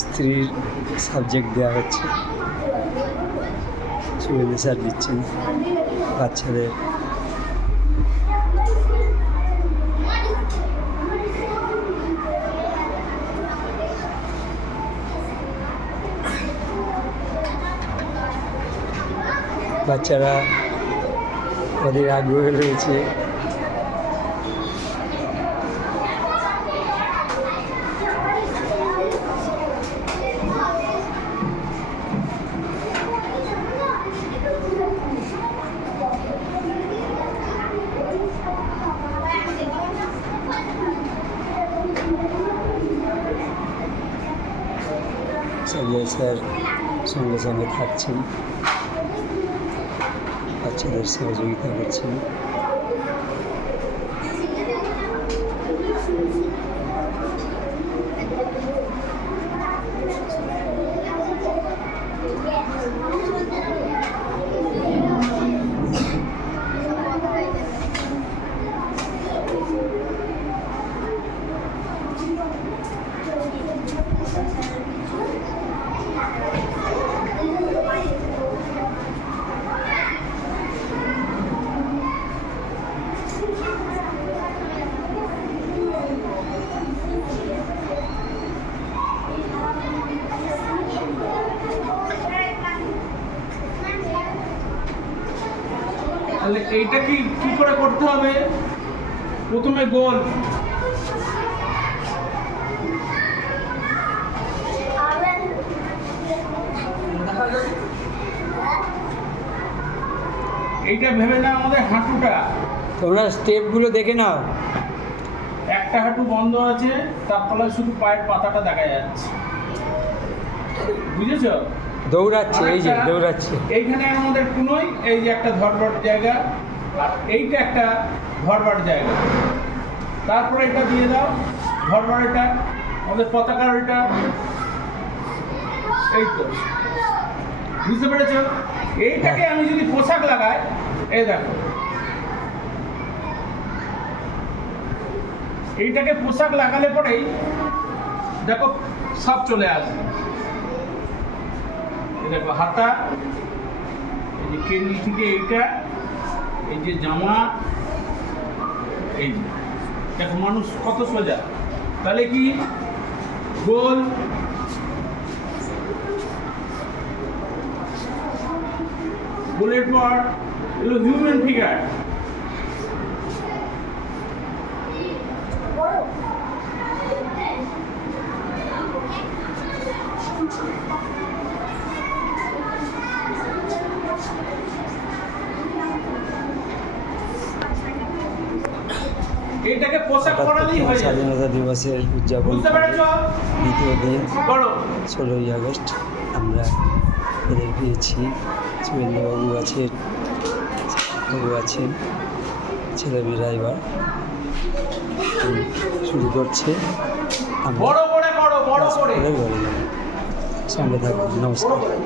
স্ত্রীর সাবজেক্ট দেওয়া হচ্ছে, শুভেন্দু স্যার দিচ্ছেন বাচ্চাদের। বাচ্চারা ওদের আগ্রহ রয়েছে। সঞ্জয় স্যার সঙ্গে সঙ্গে থাকছেন, বাচ্চাদের সহযোগিতা করছেন। তাহলে এইটা কি করে করতে হবে? প্রথমে গোল, এইটা ভেবে না আমাদের হাঁটুটা, তোমরা স্টেপগুলো দেখে নাও। একটা হাঁটু বন্ধ আছে, তার তলায় শুধু পায়ের পাতাটা দেখা যাচ্ছে, বুঝেছ? দৌড়াচ্ছে, এই যে দৌড়াচ্ছে। এইখানে আমাদের কোনোই এই যে একটা ধরবার জায়গা, আর এইটা একটা ধরবার জায়গা। তারপরে এটা দিয়ে দাও, ধরবার এটা আমাদের পতাকার এটা, এই তো, বুঝতে পেরেছ? এইটাকে আমি যদি পোশাক লাগাই, এই দেখো, এইটাকে পোশাক লাগালে পরেই দেখো সব চলে আসবে। দেখো হাতা, এই যে কেন্দ্র থেকে এইটা, এই যে জামা, এই যে দেখো মানুষ কত সোজা। তাহলে কি গোল, গোলের পর এগুলো হিউম্যান ফিগার। এটাকে পোশাক পরালেই হয়ে যাবে। স্বাধীনতা দিবসের উদযাপন বুঝতে পেরেছ? দ্বিতীয় দিন বড় 16ই আগস্ট আমরা ওদের পেয়েছি। শুভেন্দুবাবু আছেন, বাবু আছেন, ছেলেমেয়েরা এবার শুরু করছে। আমরা বড় করে করো, বড় করে। সঙ্গে থাকুন। নমস্কার।